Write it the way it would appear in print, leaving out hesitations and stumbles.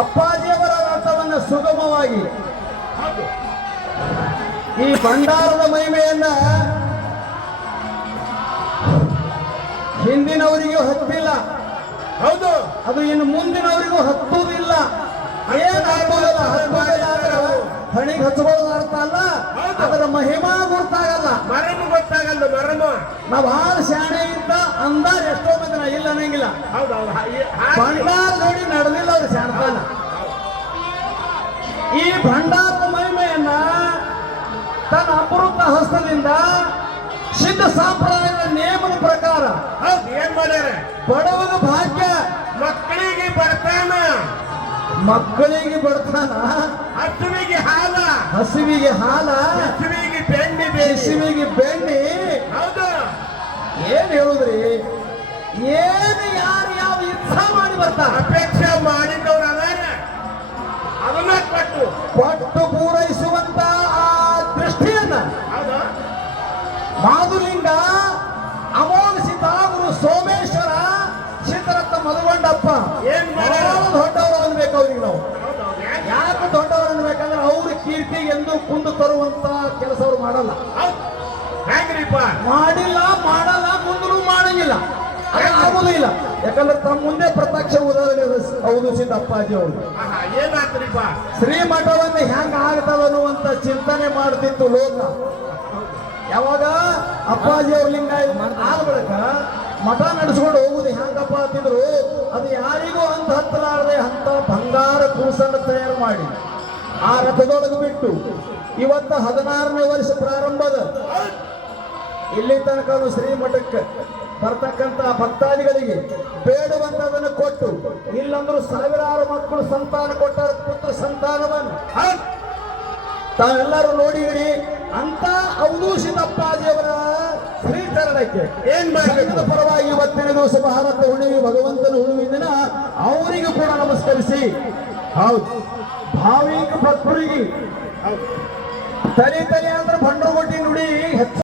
ಅಪ್ಪಾಜಿಯವರ ರಥವನ್ನು ಸುಗಮವಾಗಿ ಈ ಭಂಡಾರದ ಮಹಿಮೆಯನ್ನ ಹಿಂದಿನವರಿಗೂ ಹತ್ತಿಲ್ಲ. ಹೌದು, ಅದು ಇನ್ನು ಮುಂದಿನವರಿಗೂ ಹತ್ತುವುದಿಲ್ಲ. ಏನಾಗೋದಿಲ್ಲ, ಹಣಿಗೆ ಹಚ್ಚಬಹುದು ಅರ್ಥ ಅಲ್ಲ, ಅದರ ಮಹಿಮಾ ಗೊತ್ತಾಗಲ್ಲ, ಮರಮ ಗೊತ್ತಾಗಲ್ಲ. ಮರಮ ನಾವು ಬಹಳ ಶಾಣೆ ಇದ್ದ ಅಂದಾಜ್ ಎಷ್ಟೋ ಮಂದಿ ನಾ ಇಲ್ಲ ಅನ್ನಂಗಿಲ್ಲ. ಹೌದೌದು, ಭಂಡಾರ ನೋಡಿ ನಡೆದಿಲ್ಲ ಅವ್ರು ಶಾಣತಾನ. ಈ ಭಂಡಾರದ ಮಹಿಮೆಯನ್ನ ತನ್ನ ಅಮೃತ ಹಸ್ತದಿಂದ ಸಿದ್ಧ ಸಂಪ್ರದಾಯದ ನಿಯಮದ ಪ್ರಕಾರ ಹೌದು ಏನ್ ಮಾಡ್ಯಾರ? ಬಡವನ ಭಾಗ್ಯ ಮಕ್ಕಳಿಗೆ ಬರ್ತಾನ, ಮಕ್ಕಳಿಗೆ ಬಡ್ತಾನ, ಹಸುವಿಗೆ ಹಾಲ, ಹಸಿವಿಗೆ ಹಾಲ, ಹಸುವಿಗೆ ಬೆಣ್ಣೆ, ಹಸಿವಿಗೆ ಬೆಣ್ಣೆ. ಹೌದು, ಏನ್ ಹೇಳುದ್ರಿ? ಏನು ಯಾರು ಯಾವ ಇಚ್ಛಾ ಮಾಡಿ ಬರ್ತಾರ, ಅಪೇಕ್ಷೆ ಮಾಡಿದ್ದವ್ರು ಅದಾರ, ಅದನ್ನ ಕೊಟ್ಟು ಪೂರೈಸುವಂತ ಆ ದೃಷ್ಟಿಯನ್ನ ಹೌದು ಮಾಧುಲಿಂಗ ಅಮೋಘ ಸಿದ್ಧಾಗುರು ಸೋಮೇಶ್ವರ ಸಿದ್ಧರತ್ನ ಮಧುಗೊಂಡಪ್ಪ ಏನ್ ಮಾಡ್ಯಾರ? ದೊಡ್ಡವರು ಅನ್ಬೇಕು ಅವ್ರಿಗೆ ನಾವು. ಹೌದೌದು, ಯಾಕೆ ದೊಡ್ಡವರು ಅನ್ಬೇಕಂದ್ರೆ ಅವ್ರ ಕೀರ್ತಿಗೆ ಎಂದು ಕುಂದು ತರುವಂತ ಕೆಲಸ ಅವ್ರು ಮಾಡಲ್ಲ, ಹೆಂಗ್ರಿಪ್ಪ? ಮಾಡಿಲ್ಲ, ಮಾಡಲ್ಲ, ಮುಂದೂ ಮಾಡಂಗಿಲ್ಲ, ಆಗುದೂ ಇಲ್ಲ. ಯಾಕಂದ್ರೆ ತಮ್ಮ ಮುಂದೆ ಪ್ರತ್ಯಕ್ಷ ಉದಾಹರಣೆ ಹೌದು ಸಿದ್ದಪ್ಪಾಜಿ ಅವರು. ಏನಾತ್ರಿಪ್ಪ? ಶ್ರೀಮಠವನ್ನು ಹೆಂಗ ಆಗ್ತದ ಅನ್ನುವಂತ ಚಿಂತನೆ ಮಾಡ್ತಿತ್ತು ಲೋಕ. ಯಾವಾಗ ಅಪ್ಪಾಜಿ ಅವ್ರ ಲಿಂಗಾಯ ಆದ ಬಳಿಕ ಮಠ ನಡೆಸ್ಕೊಂಡು ಹೋಗುದು ಹೆಂಗಪ್ಪ ಅಂತಿದ್ರು, ಅದು ಯಾರಿಗೂ ಅಂತ ಹತ್ತಲಾರದೆ ಅಂತ ಬಂಗಾರ ಕೂಸನ್ನು ತಯಾರು ಮಾಡಿ ಆ ರಥದೊಳಗೆ ಬಿಟ್ಟು ಇವತ್ತ 16ನೇ ವರ್ಷ ಪ್ರಾರಂಭದ ಇಲ್ಲಿ ತನಕ ಶ್ರೀಮಠಕ್ಕೆ ಬರ್ತಕ್ಕಂತ ಭಕ್ತಾದಿಗಳಿಗೆ ಬೇಡುವಂತದನ್ನು ಕೊಟ್ಟು, ಇಲ್ಲಂದ್ರೂ ಸಾವಿರಾರು ಮಕ್ಕಳು ಸಂತಾನ ಕೊಟ್ಟ ಪುತ್ರ ಸಂತಾನವನ್ನು ತಾವೆಲ್ಲರೂ ನೋಡಿದ್ರಿ. ಅಂತ ಅವಧೂಷಿತಪ್ಪಾಜಿಯವರ ಶ್ರೀಚರಣಕ್ಕೆ ಏನ್ ಮಾಡಬೇಕು? ಪರವಾಗಿ ಇವತ್ತಿನ ದಿವಸ ಭಾರತ ಹುಣ್ಣಿಮೆ, ಭಗವಂತನ ಹುಣ್ಣಿಮೆ ದಿನ ಅವರಿಗೂ ಕೂಡ ನಮಸ್ಕರಿಸಿ, ಹೌದು ಭಾವಿಕ ಭಕ್ತರಿಗೆ ತಲೆ ಅಂದ್ರೆ ಭಂಡರಗೊಟ್ಟಿ ನುಡಿ ಹೆಚ್ಚು